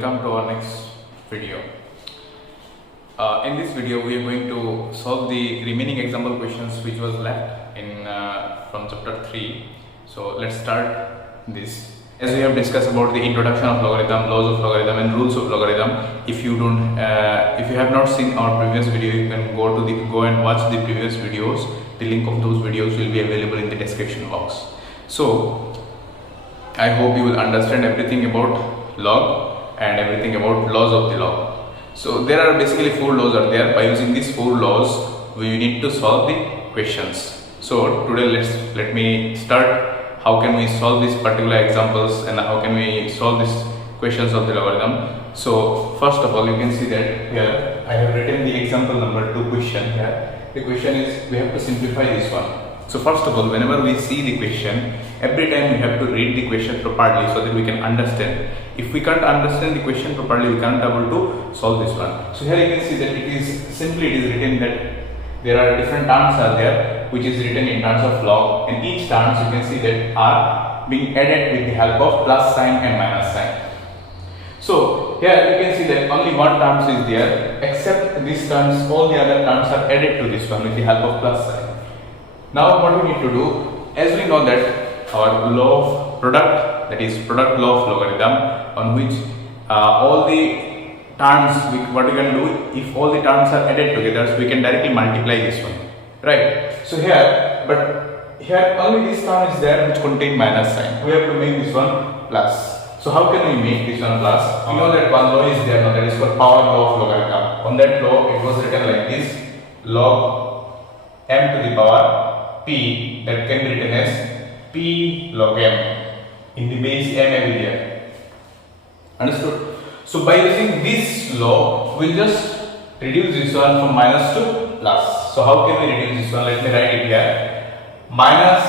welcome to our next video. In this video we are going to solve the remaining example questions which was left in from chapter 3. So let's start this. As we have discussed about the introduction of logarithm, laws of logarithm and rules of logarithm, if you have not seen our previous video, you can go and watch the previous videos. The link of those videos will be available in the description box. So I hope you will understand everything about log and everything about laws of the log. So there are basically 4 laws are there. By using these 4 laws, we need to solve the questions. So today let me start. How can we solve these particular examples and how can we solve these questions of the logarithm? So first of all, you can see that here I have written the example number 2 question here. The question is we have to simplify this one. So first of all, whenever we see the question, every time we have to read the question properly so that we can understand. If we can't understand the question properly, we can't able to solve this one. So here you can see that it is written that there are different terms are there which is written in terms of log, and each terms you can see that are being added with the help of plus sign and minus sign. So here you can see that only one terms is there, except these terms, all the other terms are added to this one with the help of plus sign. Now what we need to do, as we know that our law of product, that is product law of logarithm, on which all the terms, what we can do, if all the terms are added together, so we can directly multiply this one, right? So here, but here only this term is there which contain minus sign. We have to make this one plus. So how can we make this one plus? We know that one law is there now, that is called power law of logarithm. On that law, it was written like this: log m to the power p, that can be written as p log m in the base m everywhere. Understood? So by using this law, we'll just reduce this one from minus to plus. So how can we reduce this one? Let me write it here: minus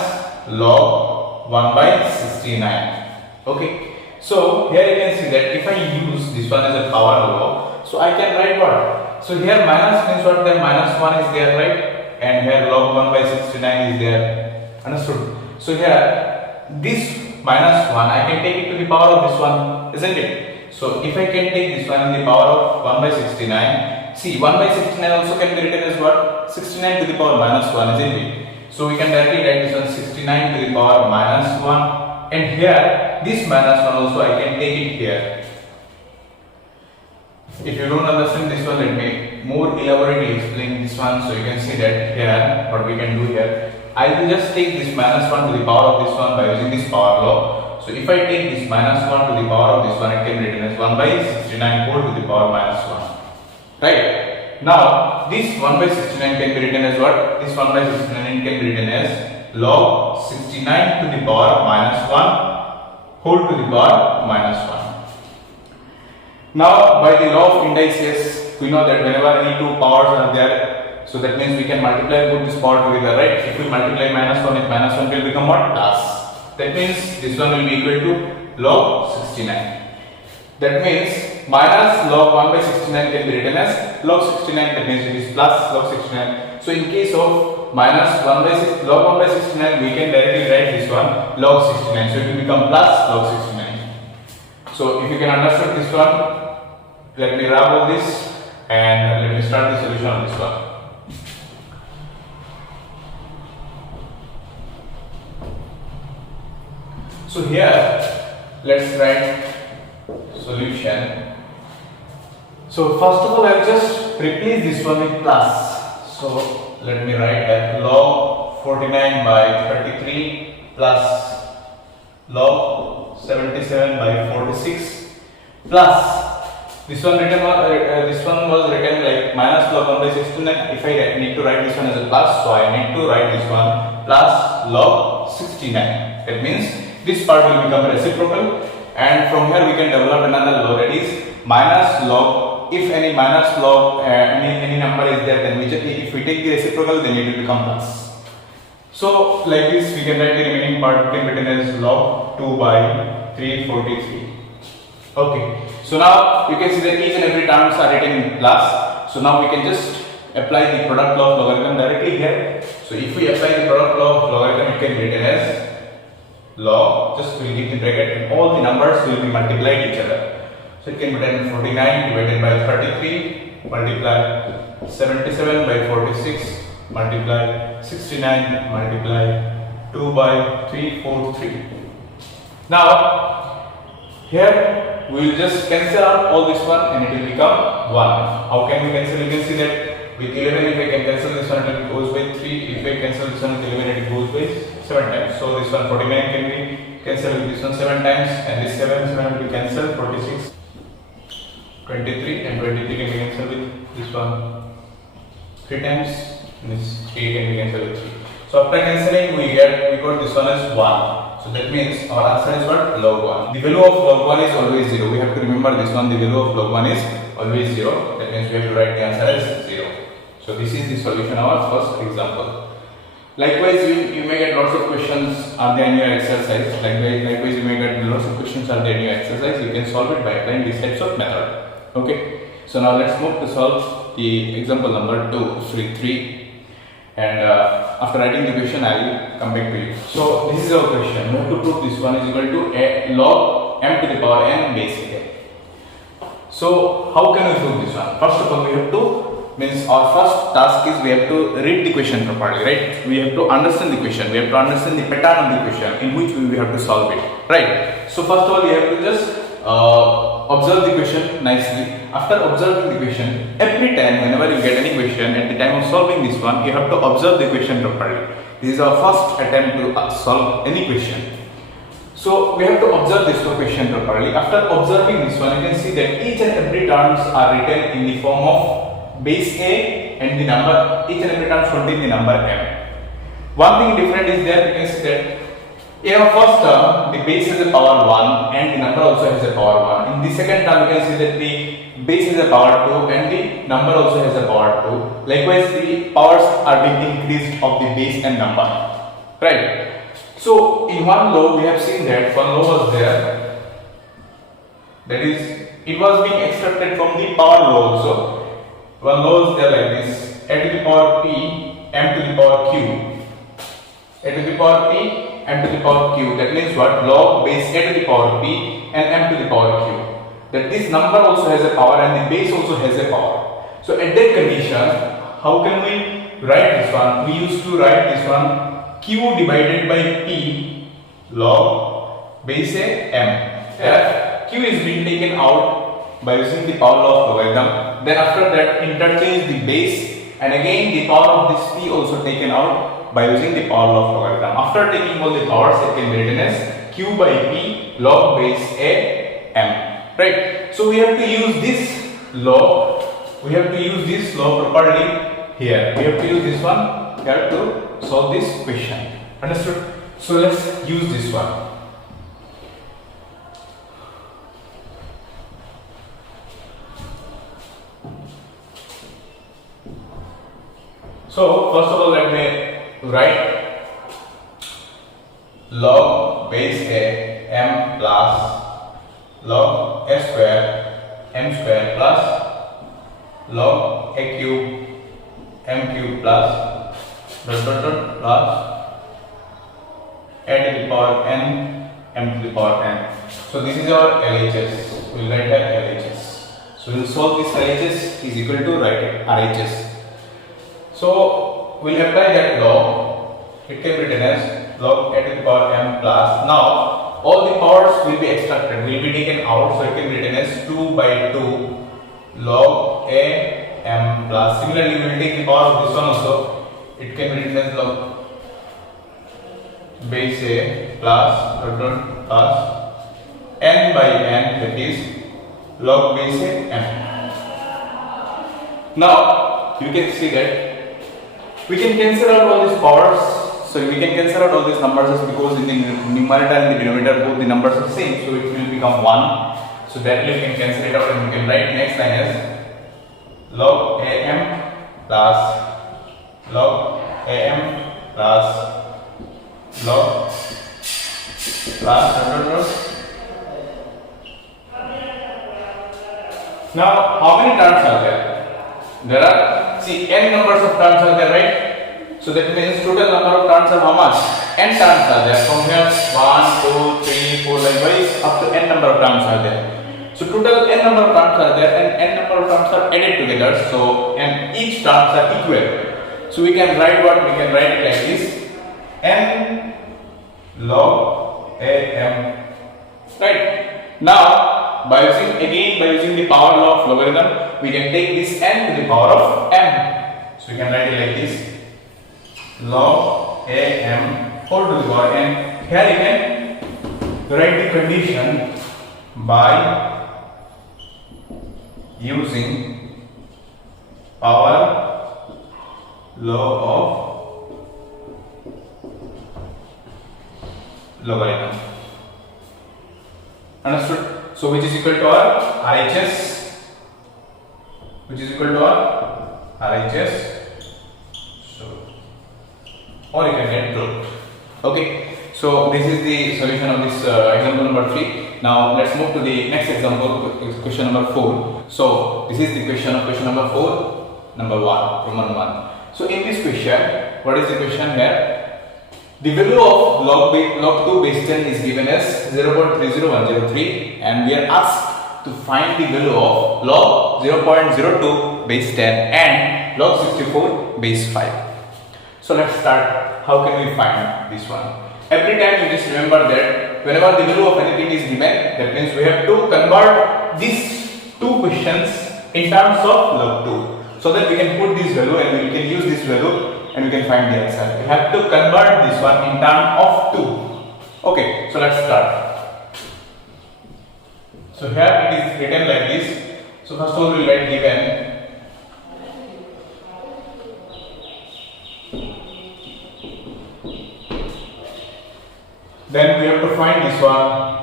log 1 by 69. Okay. So here you can see that if I use this one as a power law, so I can write what? So here minus means what? Then minus 1 is there, right? And here log 1 by 69 is there. Understood? So here this minus 1, I can take it to the power of this one, isn't it? So if I can take this one in the power of 1 by 69, see 1 by 69 also can be written as what? 69 to the power minus 1, isn't it? So we can directly write this one 69 to the power minus 1. And here, this minus 1 also I can take it here. If you don't understand this one, let me more elaborately explain this one. So you can see that here, what we can do here, I will just take this minus 1 to the power of this one by using this power law. So if I take this minus 1 to the power of this one, it can be written as 1 by 69 whole to the power minus 1. Right? Now, this 1 by 69 can be written as what? This 1 by 69 can be written as log 69 to the power minus 1 whole to the power minus 1. Now by the law of indices, we know that whenever any two powers are there, so that means we can multiply both this power together, right? If we multiply minus 1 with minus 1 will become what? Plus. That means this one will be equal to log 69. That means minus log 1 by 69 can be written as log 69, that means it is plus log 69. So in case of minus 1 by 6, log 1 by 69, we can directly write this one log 69. So it will become plus log 69. So if you can understand this one, let me wrap all this and let me start the solution of this one. So here, let's write solution. So first of all, I will just replace this one with plus. So let me write that log 49 by 33 plus log 77 by 46 plus this one was written like minus log 1 by 69. If I need to write this one as a plus, so I need to write this one plus log 69. That means this part will become reciprocal, and from here we can develop another law, that is minus log. If any minus log any number is there, then if we take the reciprocal, then it will become plus. So like this we can write the remaining part can be written as log 2 by 343. Okay, so now you can see that each and every terms are written in plus. So now we can just apply the product law of logarithm directly here. So if we apply the product law of logarithm, it can be written as log, just we'll give the bracket and all the numbers will be multiplied each other. So it can be written 49 divided by 33 multiply 77 by 46 multiply 69 multiply 2 by 343. Now here we will just cancel out all this one and it will become 1. How can we cancel? You can see that with 11 if I can cancel this one it goes by 3. If I cancel this one with 11 it goes by 7 times. So this one 49 can be cancelled with this one 7 times and this 7 will be cancelled. 46, 23 and 23 can be cancelled with this one 3 times and this 3 can be cancelled with 3. So after cancelling we got this one as 1. So that means our answer is what? Log 1. The value of log 1 is always 0. We have to remember this one. The value of log 1 is always 0. That means we have to write the answer as 0. So this is the solution of our first example. Likewise, you may get lots of questions are there in your exercise. Likewise, you may get lots of questions are there in your exercise. You can solve it by applying these types of method. Okay. So now let's move to solve the example number 3. And after writing the question, I will come back to you. So this is our question. We have to prove this one is equal to a log m to the power n base a. So how can we prove this one? First of all, we have to our first task is we have to read the question properly, right? We have to understand the question. We have to understand the pattern of the question in which we have to solve it, right? So first of all, we have to just observe the question nicely. After observing the question, every time whenever you get any question at the time of solving this one, you have to observe the question properly. This is our first attempt to solve any question. So we have to observe this question properly. After observing this one, you can see that each and every terms are written in the form of base a and the number, each and every term contain the number m. One thing different is there, you can see that in our first term the base has a power 1 and the number also has a power 1. In the second term you can see that the base has a power 2 and the number also has a power 2. Likewise the powers are being increased of the base and number, right? So in one law we have seen that one law was there, that is it was being extracted from the power law also. One law is there like this: a to the power p m to the power q. A to the power p m to the power q. That means what? Log base a to the power p and m to the power q. That this number also has a power and the base also has a power. So at that condition, how can we write this one? We used to write this one q divided by p log base a m. Here q is being taken out by using the power law of logarithm. Then after that interchange the base and again the power of this p also taken out by using the power law of logarithm. After taking all the powers, it can be written as q by p log base a m, right? So we have to use this law. We have to use this law properly here. We have to use this one here to solve this question. Understood? So let's use this one. So first of all, let me write log base a m plus log a square m square plus log a cube m cube plus plus a to the power n m to the power n. So this is our LHS. We will write here LHS. So we will solve this LHS is equal to write RHS. So we will apply that law. It can be written as log a to the power m plus. Now all the powers will be extracted, will be taken out. So it can be written as 2 by 2 log a m plus. Similarly, we will take the power of this one also. It can be written as log base a plus n by n, that is log base a m. Now you can see that we can cancel out all these powers. So we can cancel out all these numbers because in the numerator and the denominator both the numbers are same. So it will become 1. So that way we can cancel it out and we can write next line as log am plus log am plus log plus. Now how many terms are there? There are, see, n numbers of terms are there, right? So that means total number of terms are how much? N terms are there. From here 1, 2, 3, 4 likewise up to n number of terms are there. So total n number of terms are there and n number of terms are added together. So and each terms are equal. So we can write what? We can write it like this: n log am. Right. Now by using the power law of logarithm, we can take this n to the power of m. So we can write it like this: log am whole to the power n. Here you can write the condition by using power law of logarithm. Understood? So which is equal to our RHS, which is equal to our RHS. So or you can get truth. Okay. So this is the solution of this example number 3. Now let's move to the next example, question number 4. So this is the question number 4, number 1, Roman 1. So in this question, what is the question here? The value of log 2 base 10 is given as 0.30103 and we are asked to find the value of log 0.02 base 10 and log 64 base 5. So let's start. How can we find this one? Every time you just remember that whenever the value of anything is given, that means we have to convert these two questions in terms of log 2. So that we can put this value and we can use this value and we can find the answer. We have to convert this one in terms of 2. Okay, so let's start. So here it is written like this. So first of all we will write given. Then we have to find this one,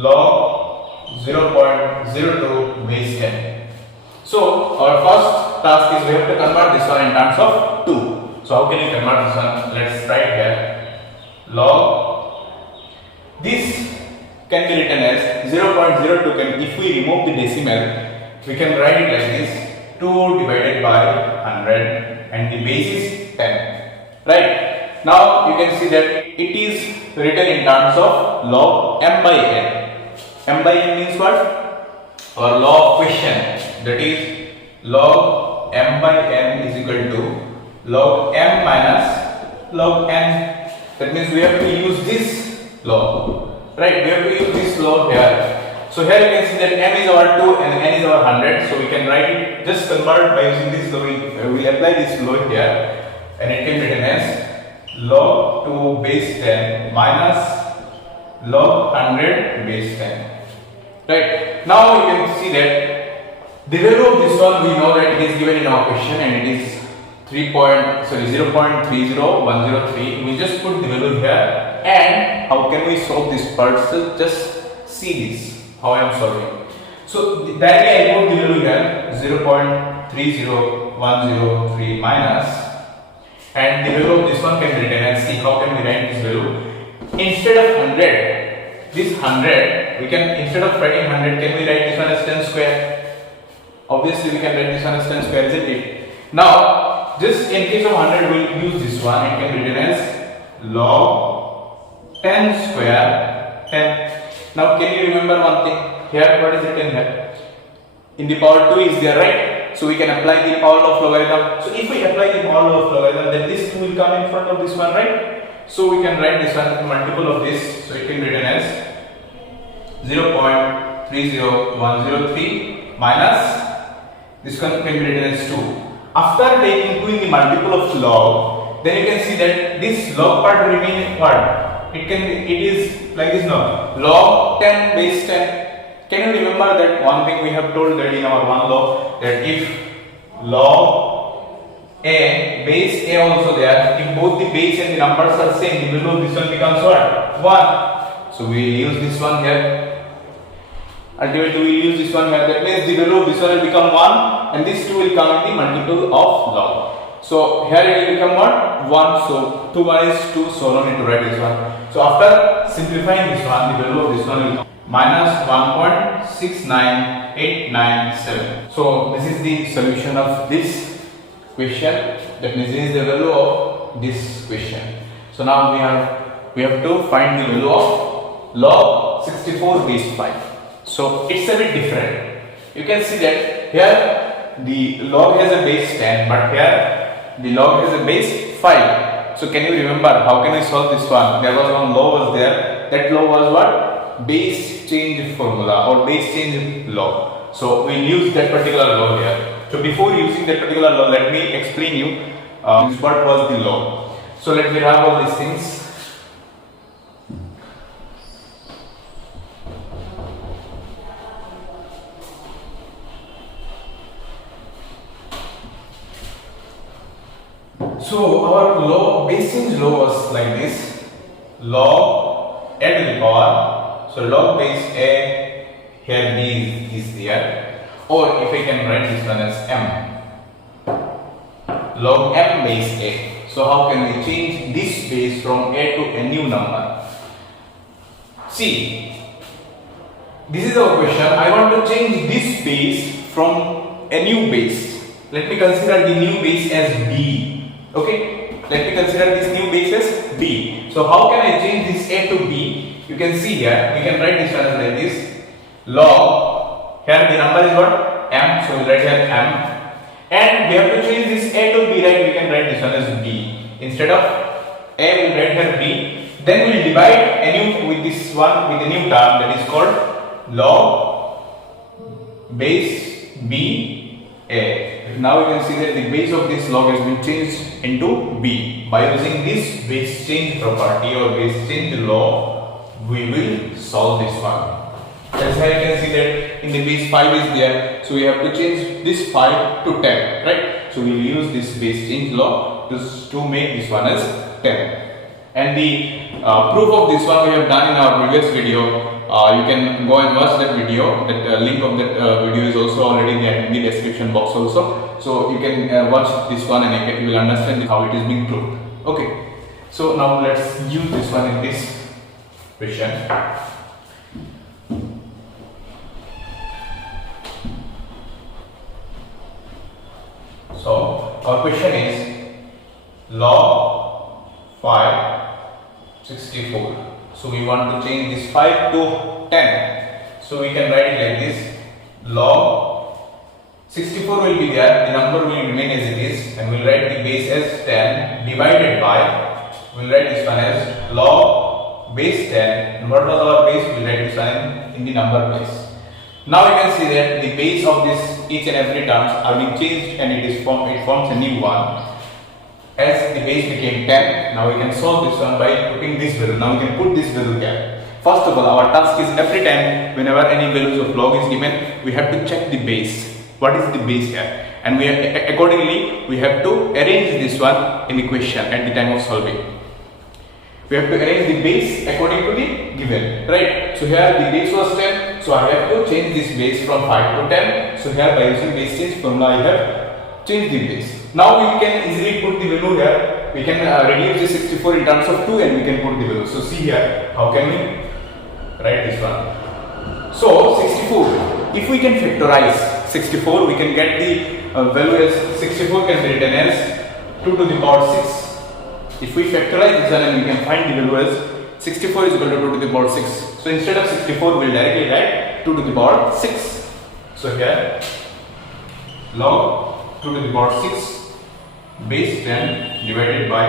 log 0.02 base 10. So our first task is we have to convert this one in terms of 2. So how can you convert this one? Let's write here. Log, this can be written as 0.02. If we remove the decimal, we can write it like this: 2 divided by 100 and the base is 10. Right. Now you can see that it is written in terms of log m by n. M by n means what? Or law of quotient, that is log m by n is equal to log m minus log n. That means we have to use this law, right? We have to use this law here. So here you can see that m is our 2 and n is our 100. So we can write it, just convert by using this law. We will apply this law here and it can be written as log 2 base 10 minus log 100 base 10. Right. Now you can see that the value of this one, we know that it is given in our question and it is 0.30103. We just put the value here. And how can we solve this part? So just see this, how I am solving. So directly I put the value here 0.30103 minus, and the value of this one can be written as, see how can we write this value? Instead of 100, this 100, we can, instead of writing 100, can we write this one as 10 square? Obviously we can write this one as 10 square, isn't it? Now, just in case of 100, we will use this one. It can be written as log 10 square 10. Now can you remember one thing? Here, what is written here? In the power 2 is there, right? So we can apply the power of logarithm. So if we apply the power of logarithm, then this 2 will come in front of this one, right? So we can write this one as a multiple of this. So it can be written as 0.30103 minus, this one can be written as 2. After doing the multiple of log, then you can see that this log part will remain what? It is like this now. Log 10 base 10. Can you remember that one thing we have told that in our one law, that if log a base a also there, if both the base and the numbers are same, the value of this one becomes what? 1. So we will use this one here. Ultimately we will use this one here. That means the value of this one will become 1 and this 2 will come in the multiple of log. So here it will become what? 1. So 2 1 is 2, so no need to write this one. So after simplifying this one, the value of this one will come minus 1.69897. So this is the solution of this question. That means this is the value of this question. So now we have to find the value of log 64 base 5. So it's a bit different. You can see that here the log has a base 10, but here the log has a base 5. So can you remember how can we solve this one? There was one law was there. That law was what? Base change formula or base change law. So we'll use that particular law here. So before using that particular law, let me explain you what was the law. So let me have all these things. So our law, base change law was like this: log a to the power. So log base a, here b is there, or if I can write this one as m, log m base a. So how can we change this base from a to a new number? See, this is our question. I want to change this base from a new base. Let me consider the new base as b. Okay, let me consider this new base as b. So how can I change this a to b? You can see here, we can write this one as like this: log, here the number is what? M, so we write here m, and we have to change this a to b, right? We can write this one as b. Instead of a, we will write here b. Then we will divide a new with this one with a new term that is called log base b a. Now you can see that the base of this log has been changed into b. By using this base change property or base change law, we will solve this one. That's why you can see that in the base 5 is there, so we have to change this 5 to 10, right? So we will use this base change law to make this one as 10. And the proof of this one we have done in our previous video. You can go and watch that video. That link of that video is also already there in the description box also. So you can watch this one and you will understand how it is being proved. Okay. So now let's use this one in this question. So our question is log 5 64. So we want to change this 5 to 10. So we can write it like this: log 64 will be there, the number will remain as it is, and we'll write the base as 10 divided by, we'll write this one as log base 10. And what was our base? We'll write this one in the number place. Now you can see that the base of this each and every terms are being changed, and it forms a new one. As the base became 10, now we can solve this one by putting this value. Now we can put this value here. First of all, our task is every time whenever any values of log is given, we have to check the base. What is the base here? And we accordingly we have to arrange this one in the question at the time of solving. We have to arrange the base according to the given, right? So here the base was 10, so I have to change this base from 5 to 10. So here by using base change formula I have changed the base. Now we can easily put the value here. We can reduce the 64 in terms of 2 and we can put the value. So see here, how can we write this one? So 64, if we can factorize 64, we can get the value as 64 can be written as 2 to the power 6. If we factorize this one, and we can find the value as 64 is equal to 2 to the power 6. So instead of 64, we will directly write 2 to the power 6. So here log 2 to the power 6 base 10 divided by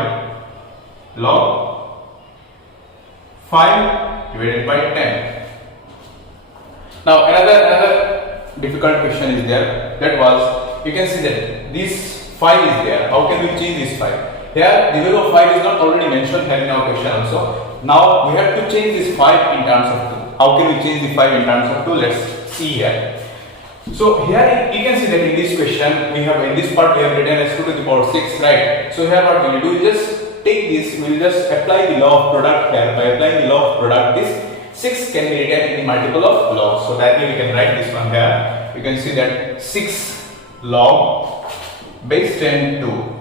log 5 divided by 10. Now another difficult question is there. That was, you can see that this 5 is there. How can we change this 5? Here the value of 5 is not already mentioned here in our question also. Now we have to change this 5 in terms of 2. How can we change the 5 in terms of 2? Let's see here. So here you can see that in this question we have, in this part we have written as 2 to the power 6, right? So here what we will do is just take this, we will just apply the law of product here. By applying the law of product, this 6 can be written in the multiple of log. So that way we can write this one here. You can see that 6 log base 10 2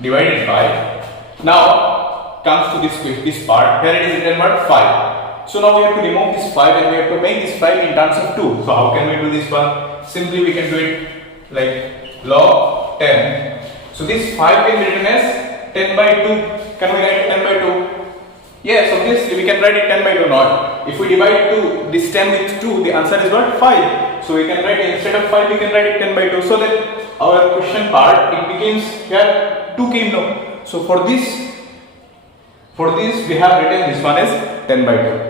divided by, now comes to this part, here it is written what? 5. So now we have to remove this 5 and we have to make this 5 in terms of 2. So how can we do this one? Simply we can do it like log 10. So this 5 can be written as 10 by 2. Can we write 10 by 2? Yes, obviously we can write it 10 by 2 not. If we divide this 10 with 2, the answer is what? 5. So we can write, instead of 5 we can write it 10 by 2. So that our question part, it becomes here 2 came now. So for this we have written this one as 10 by 2.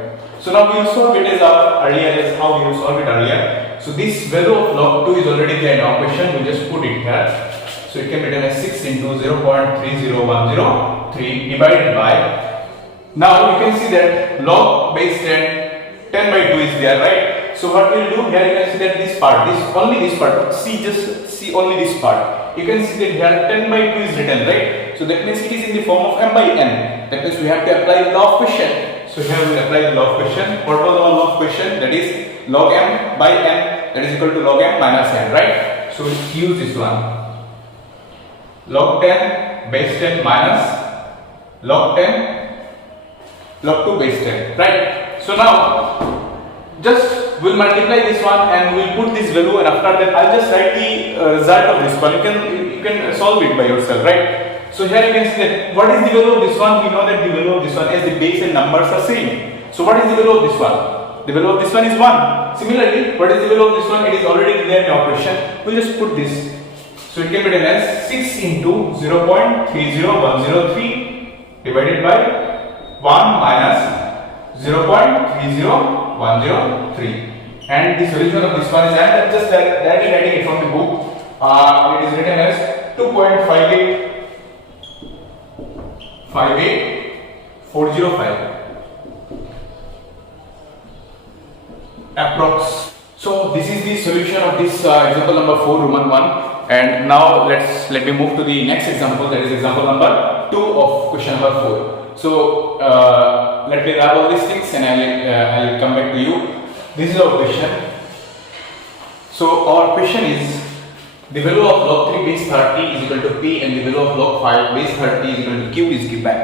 So now we will solve it as our earlier, as how we will solve it earlier. So this value of log 2 is already there in our question. We just put it here. So it can be written as 6 into 0.30103 divided by. Now you can see that log base 10 by 2 is there, right? So what we will do here, you can see that this part, only this part. Just see only this part. You can see that here 10 by 2 is written, right? So that means it is in the form of m by n. That means we have to apply the law of quotient. So here we will apply the law of quotient. What was our law of quotient? That is log m by n, that is equal to log m minus n, right? So we will use this one. Log 10 base 10 minus log 10 log 2 base 10, right? So now just we'll multiply this one and we'll put this value, and after that I'll just write the result of this one. You can solve it by yourself, right? So here you can see that what is the value of this one? We know that the value of this one is the base and numbers are same. So what is the value of this one? The value of this one is 1. Similarly, what is the value of this one? It is already there in our question. We'll just put this. So it can be written as 6 into 0.30103 divided by 1 minus 0.30103. And the solution of this one is, I'm just directly writing it from the book. It is written as 2.58405 approx. So this is the solution of this example number 4, Roman 1. And now let me move to the next example, that is example number 2 of question number 4. So let me grab all these things and I'll come back to you. This is our question. So our question is, the value of log 3 base 30 is equal to p, and the value of log 5 base 30 is equal to q is given.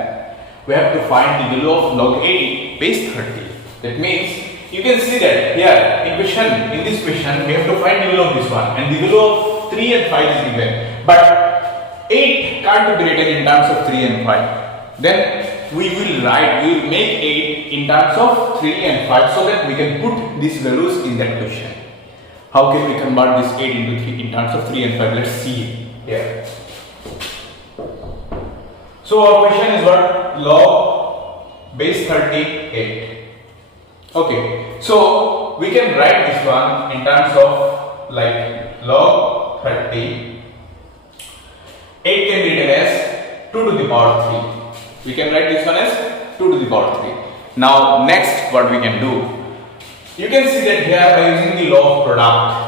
We have to find the value of log 8 base 30. That means you can see that here in this question we have to find the value of this one, and the value of 3 and 5 is given, but 8 can't be written in terms of 3 and 5. Then we will make 8 in terms of 3 and 5 so that we can put these values in that question. How can we convert this 8 into 3 in terms of 3 and 5? Let's see here. So our question is what? Log base 38. Okay, so we can write this one in terms of like log 30. 8 can be written as 2 to the power 3. We can write this one as 2 to the power 3. Now next what we can do, you can see that here by using the law of product,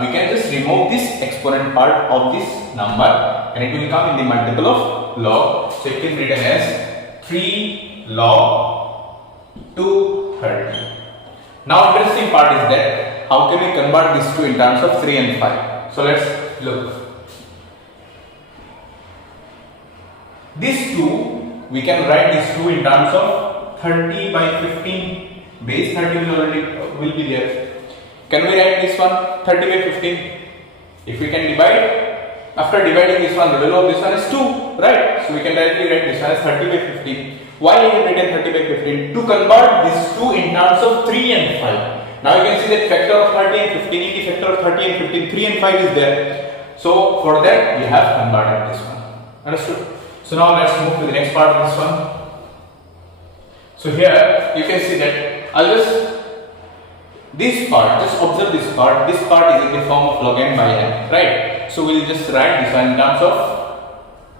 we can just remove this exponent part of this number and it will come in the multiple of log. So it can be written as 3 log 230. Now interesting part is that how can we convert these two in terms of 3 and 5? So let's look. These two, we can write these two in terms of 30 by 15. Base 30 will be there. Can we write this one 30 by 15? If we can divide, after dividing this one, the value of this one is 2, right? So we can directly write this one as 30 by 15. Why I have written 30 by 15? To convert these two in terms of 3 and 5. Now you can see that factor of 30 and 15 is the factor of 30 and 15. 3 and 5 is there. So for that we have converted this one. Understood? So now let's move to the next part of this one. So here you can see that this part, just observe this part. This part is in the form of log m by n, right? So we will just write this one in terms of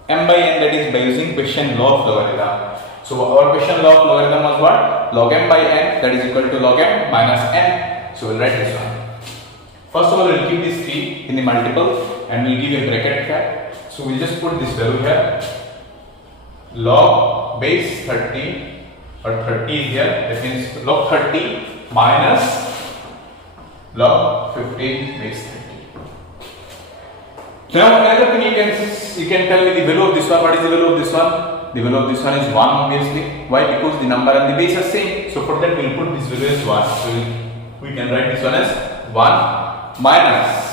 m by n, that is by using question law of logarithm. So our question law of logarithm was what? Log m by n, that is equal to log m minus n. So we'll write this one. First of all, we'll keep this 3 in the multiple and we'll give a bracket here. So we'll just put this value here. Log base 30 or 30 is here, that means log 30 minus log 15 base 30. Now another thing you can tell me the value of this one. What is the value of this one? The value of this one is 1 obviously. Why? Because the number and the base are same. So for that we will put this value as 1. So we can write this one as 1 minus.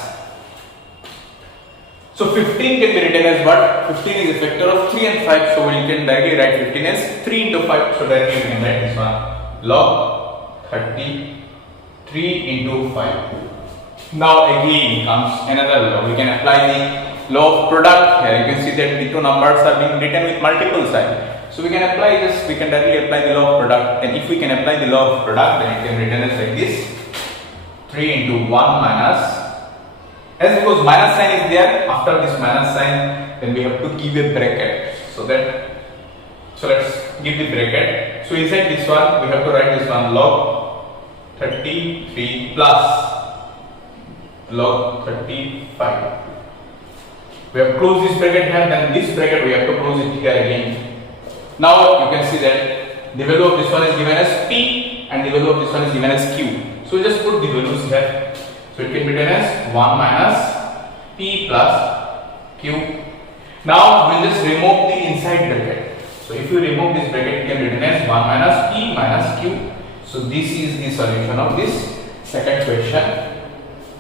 So 15 can be written as what? 15 is a factor of 3 and 5. So we can directly write 15 as 3 into 5. So directly we can write this one. log 33 into 5. Now again comes another law. We can apply the law of product here. You can see that the two numbers are being written with multiple signs. So we can apply this, we can directly apply the law of product, and if we can apply the law of product, then it can be written as like this: 3 into 1 minus, as because minus sign is there, after this minus sign, then we have to give a bracket. So let's give the bracket. So inside this one, we have to write this one: log 33 plus log 35. We have closed this bracket here, then this bracket we have to close it here again. Now you can see that the value of this one is given as P and the value of this one is given as Q. So we just put the values here. So it can be written as 1 minus P plus Q. Now we will just remove the inside bracket. So if you remove this bracket, it can be written as 1 minus P minus Q. So this is the solution of this second question.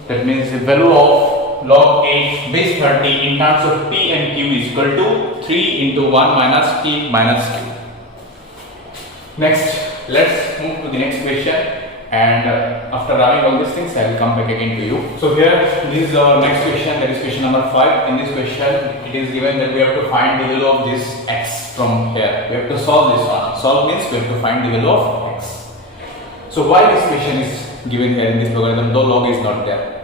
That means the value of log 8 base 30 in terms of P and Q is equal to 3 into 1 minus P minus Q. Next, let's move to the next question, and after running all these things, I will come back again to you. So here, this is our next question, that is question number 5. In this question, it is given that we have to find the value of this x from here. We have to solve this one. Solve means we have to find the value of x. So why this question is given here in this logarithm, though log is not there?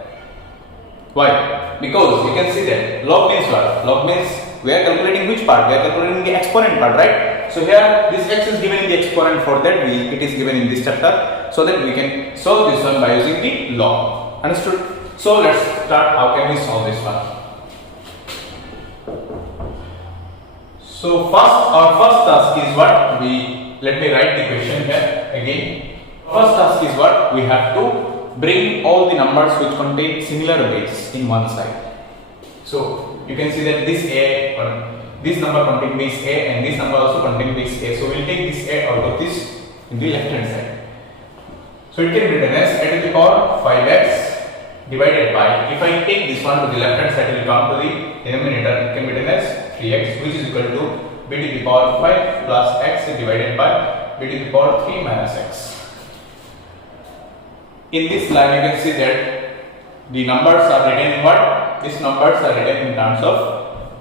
Why? Because you can see that log means what? Log means we are calculating which part? We are calculating the exponent part, right? So here this x is given in the exponent, for that it is given in this chapter, so that we can solve this one by using the log. Understood? So let's start. How can we solve this one? So our first task is what? Let me write the question here again. First task is what? We have to bring all the numbers which contain similar base in one side. So you can see that this number contains base a and this number also contains base a. So we will take this a out of this in the left hand side. So it can be written as a to the power 5x divided by, if I take this one to the left hand side, it will come to the denominator. It can be written as 3x, which is equal to b to the power 5 plus x divided by b to the power 3 minus x. In this line, you can see that the numbers are written in what? These numbers are written in terms of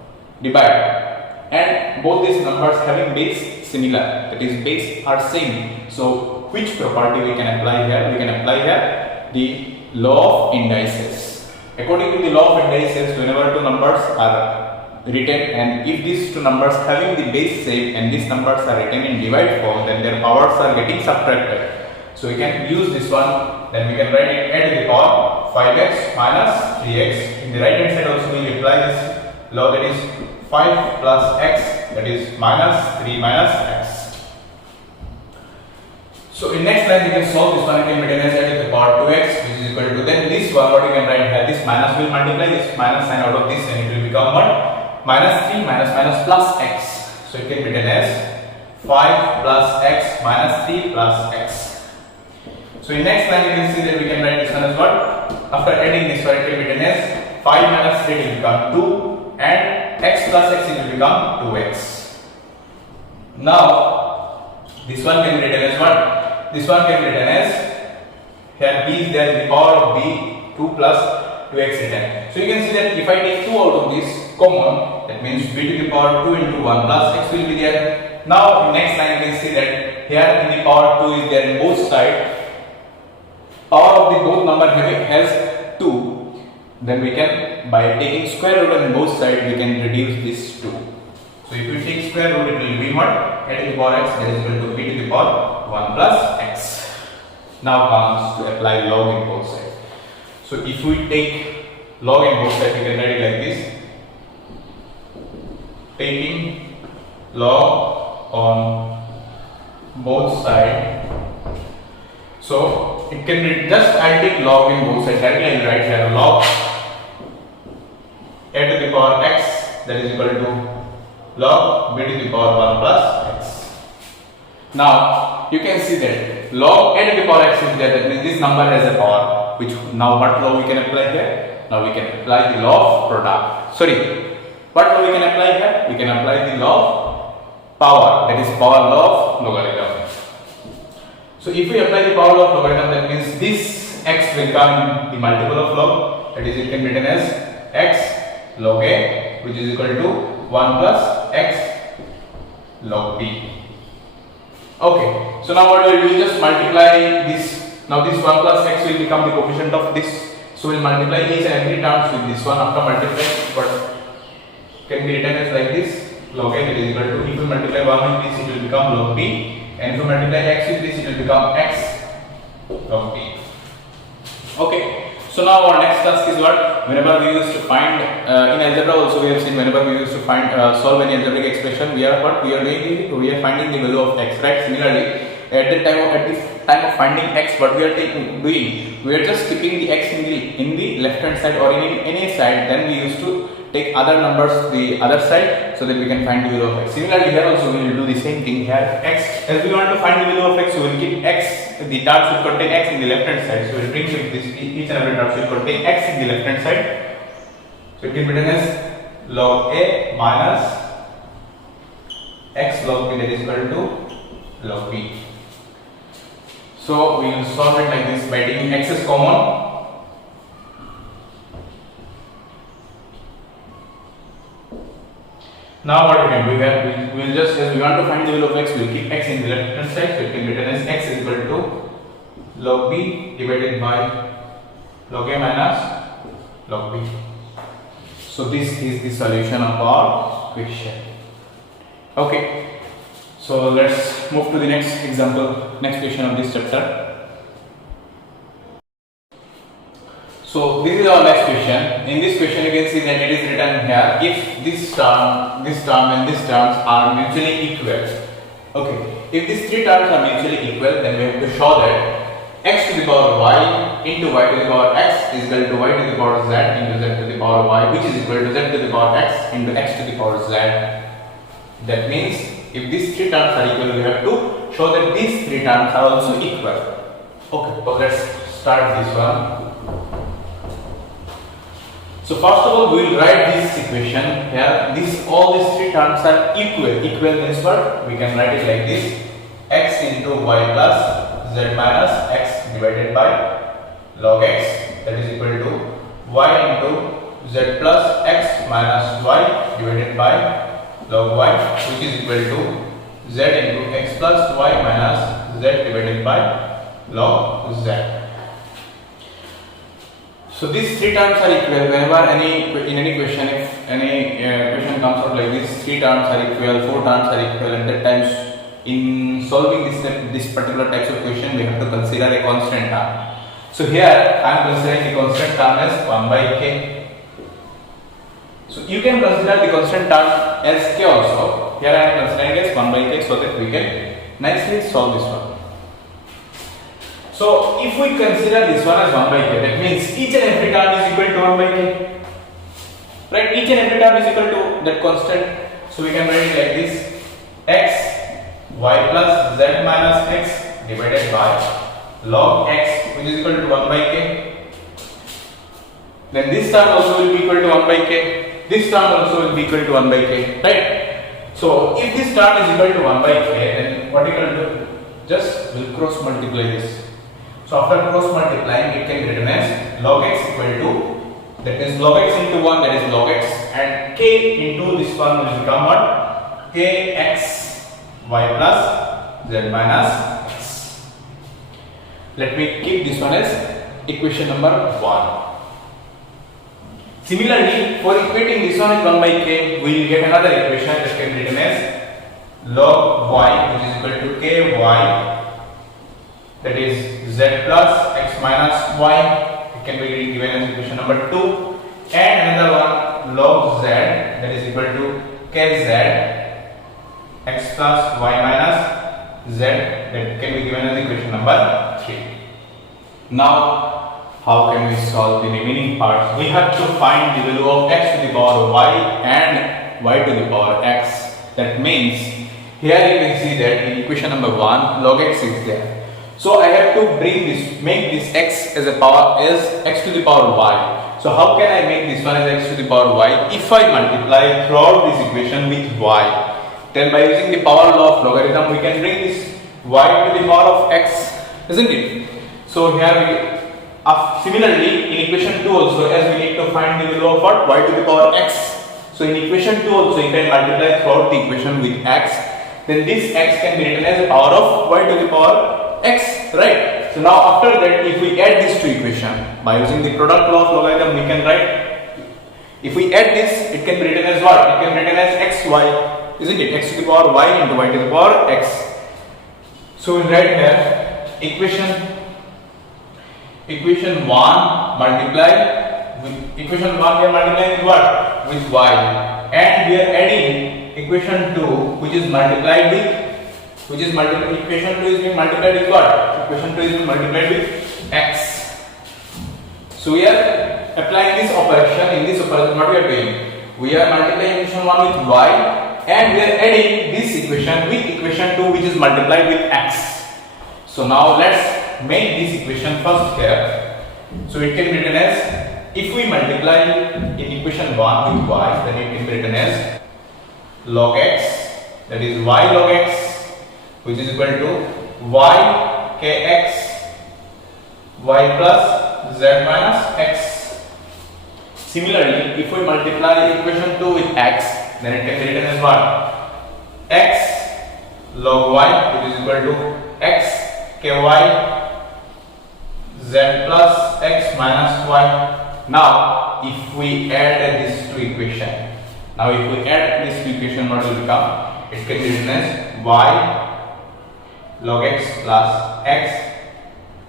divide, and both these numbers having base similar, that is base are same. So which property we can apply here? We can apply here the law of indices. According to the law of indices, whenever two numbers are written, and if these two numbers having the base same and these numbers are written in divide form, then their powers are getting subtracted. So we can use this one, then we can write it a to the power 5x minus 3x. In the right hand side also we will apply this law, that is 5 plus x, that is minus 3 minus x. So in next line we can solve this one. It can be written as a to the power 2x, which is equal to, then this one what you can write here, this minus will multiply this minus sign out of this and it will become what? Minus 3 minus minus plus x. So it can be written as 5 plus x minus 3 plus x. So in next line you can see that we can write this one as what? After adding this one, it will be written as 5 minus 3 will become 2 and x plus x will become 2x. Now this one can be written as what? This one can be written as, here b is there in the power of b, 2 plus 2x written. So you can see that if I take 2 out of this common, that means b to the power 2 into 1 plus x will be there. Now in next line you can see that here in the power 2 is there in both sides. Power of the both number has 2, then we can, by taking square root on both sides, we can reduce this 2. So if we take square root, it will be what? A to the power x, that is equal to b to the power 1 plus x. Now comes to apply log in both sides. So if we take log in both sides, we can write it like this: taking log on both sides. So it can be just, I'll take log in both sides. Directly I will write here log a to the power x, that is equal to log b to the power 1 plus x. Now you can see that log a to the power x is there. That means this number has a power. Which now what law we can apply here? Now we can apply the law of product. Sorry, what law we can apply here? We can apply the law of power. That is power law of logarithm. So if we apply the power law of logarithm, that means this x will come the multiple of log, that is it can be written as x log a, which is equal to 1 plus x log b. Okay, so now what we will do is just multiply this. Now this 1 plus x will become the coefficient of this. So we will multiply each and every terms with this one. After multiplying, what can be written as like this, log a, that is equal to, if we multiply 1 with this, it will become log b, and if we multiply x with this, it will become x log b. Okay, so now our next task is what? Whenever we used to find in algebra also we have seen, whenever we used to find solve any algebraic expression, we are doing, we are finding the value of x, right? Similarly, at the time of finding x, what we are doing, we are just keeping the x in the left hand side or in any side. Then we used to take other numbers the other side so that we can find the value of x. Similarly, here also we will do the same thing. Here x, as we want to find the value of x, we will keep x, the terms will contain x in the left hand side. So we will bring this, each and every term will contain x in the left hand side. So it can be written as log a minus x log b, that is equal to log b. So we will solve it like this by taking x as common. Now what we can do, we will just, as we want to find the value of x, we will keep x in the left hand side. So it can be written as x is equal to log b divided by log a minus log b. So this is the solution of our question. Okay. So let's move to the next example, next question of this chapter. So this is our next question. In this question you can see that it is written here, if this term and this terms are mutually equal. Okay, if these three terms are mutually equal, then we have to show that x to the power y into y to the power x is equal to y to the power z into z to the power y, which is equal to z to the power x into x to the power z. That means if these three terms are equal, we have to show that these three terms are also equal. Okay, so let's start this one. So first of all, we will write this equation here. All these three terms are equal. Equal means what? We can write it like this: x into y plus z minus x divided by log x, that is equal to y into z plus x minus y divided by log y, which is equal to z into x plus y minus z divided by log z. So these three terms are equal. Whenever in any question, if any question comes out like this, three terms are equal, four terms are equal, and that times in solving this particular types of question, we have to consider a constant term. So here I am considering the constant term as 1 by k. So you can consider the constant term as k also. Here I am considering as 1 by k so that we can nicely solve this one. So if we consider this one as 1 by k, that means each and every term is equal to 1 by k. Right? Each and every term is equal to that constant. So we can write it like this: x y plus z minus x divided by log x, which is equal to 1 by k. Then this term also will be equal to 1 by k. This term also will be equal to 1 by k. Right? So if this term is equal to 1 by k, then what you can do? Just will cross multiply this. So after cross multiplying, it can be written as log x equal to, that is log x into 1, that is log x, and k into this one will become what? Kx y plus z minus x. Let me keep this one as equation number 1. Similarly, for equating this one as 1 by k, we will get another equation that can be written as log y, which is equal to ky, that is z plus x minus y. It can be given as equation number 2, and another one log z, that is equal to kz x plus y minus z, that can be given as equation number 3. Now how can we solve the remaining parts? We have to find the value of x to the power y and y to the power x. That means here you can see that in equation number 1 log x is there. So I have to make this x as a power as x to the power y. So how can I make this one as x to the power y? If I multiply throughout this equation with y, then by using the power law of logarithm we can bring this y to the power of x, isn't it? So here we similarly in equation 2 also, as we need to find the value of what, y to the power x. So in equation 2 also you can multiply throughout the equation with x, then this x can be written as power of y to the power x, right? So now after that, if we add these two equations by using the product law of logarithm, we can write, if we add this, it can be written as what? It can be written as xy, isn't it? X to the power y into y to the power x. So we write here equation 1 multiply with equation 1 we are multiplying with what? With y, and we are adding equation 2 which is multiplied with equation 2 is being multiplied with what? Equation 2 is being multiplied with x. So we are applying this operation. In this operation, what we are doing? We are multiplying equation 1 with y, and we are adding this equation with equation 2 which is multiplied with x. So now let's make this equation first here. So it can be written as, if we multiply in equation 1 with y, then it can be written as log x, that is y log x, which is equal to y kx y plus z minus x. Similarly, if we multiply equation 2 with x, then it can be written as what? X log y, which is equal to x ky z plus x minus y. Now, if we add these two equations, what will become? It can be written as y log x plus x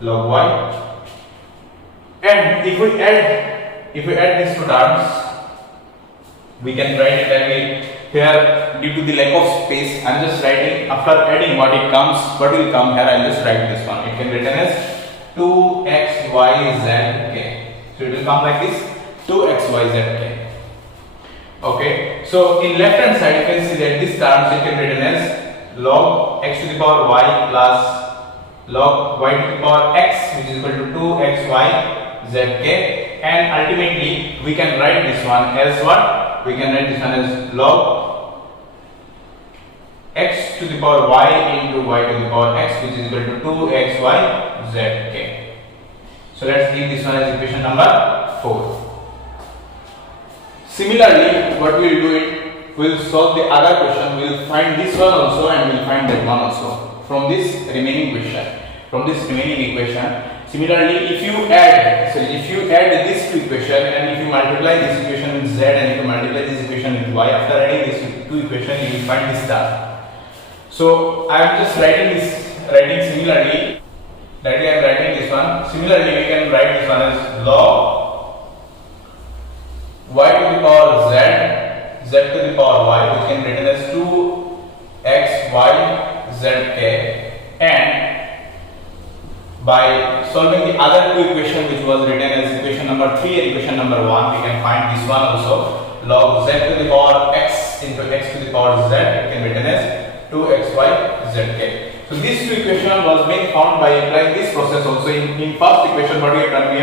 log y, and if we add these two terms, we can write it that way. Here, due to the lack of space, I am just writing, after adding what will come here, I will just write this one. It can be written as 2xyzk. So it will come like this, 2xyzk. Okay, so in left hand side you can see that this terms it can be written as log x to the power y plus log y to the power x, which is equal to 2xyzk, and ultimately we can write this one as what? We can write this one as log x to the power y into y to the power x, which is equal to 2xyzk. So let's give this one as equation number 4. Similarly, what we will do it, we will solve the other question. We will find this one also and we will find that one also from this remaining equation. Similarly, if you add this two equation and if you multiply this equation with z and if you multiply this equation with y, after adding these two equations, you will find this term. So I am just writing similarly. That way I am writing this one. Similarly, we can write this one as log y to the power z to the power y, which can be written as 2xyzk, and by solving the other two equations, which was written as equation number 3 and equation number 1, we can find this one also, log z to the power x into x to the power z, it can be written as 2xyzk. So this two equation was being found by applying this process also. In first equation, what we have done, we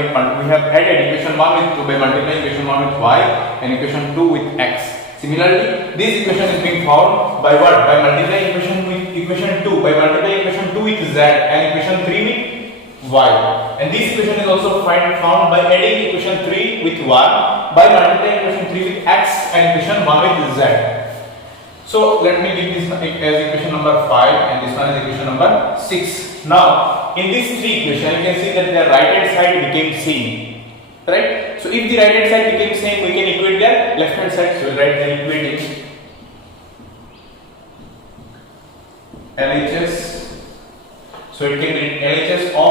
have added equation 1 with 2 by multiplying equation 1 with y and equation 2 with x. Similarly, this equation is being found by what? By multiplying equation with equation 2, by multiplying equation 2 with z and equation 3 with y. And this equation is also found by adding equation 3 with 1 by multiplying equation 3 with x and equation 1 with z. So let me give this as equation number 5 and this one as equation number 6. Now in these three equations you can see that their right hand side became same, right? So if the right hand side became same, we can equate their left hand side. So we'll write the equating LHS. So it can be LHS of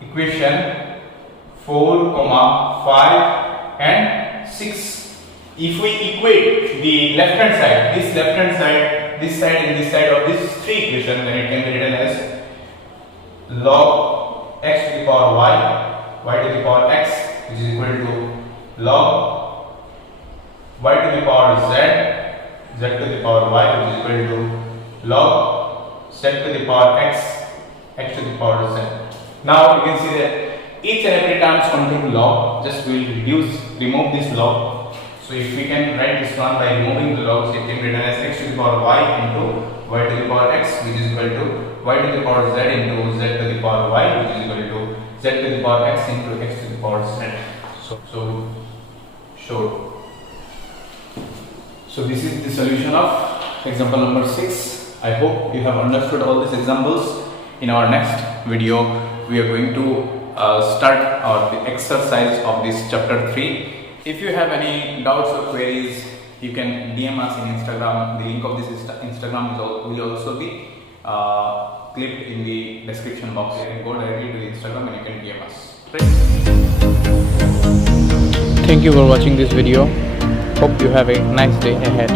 equation 4, 5 and 6. If we equate the left hand side, this side and this side of these three equations, then it can be written as log x to the power y to the power x, which is equal to log y to the power z to the power y, which is equal to log z to the power x to the power z. Now you can see that each and every terms contain log. Just we will remove this log. So So if we can write this one by removing the logs, it can be written as x to the power y into y to the power x, which is equal to y to the power z into z to the power y, which is equal to z to the power x into x to the power z. So this is the solution of example number 6. I hope you have understood all these examples. In our next video, we are going to start the exercise of this chapter 3. If you have any doubts or queries, you can DM us in Instagram. The link of this Instagram will also be clipped in the description box. You can go directly to the Instagram and you can DM us. Thank you for watching this video. Hope you have a nice day ahead.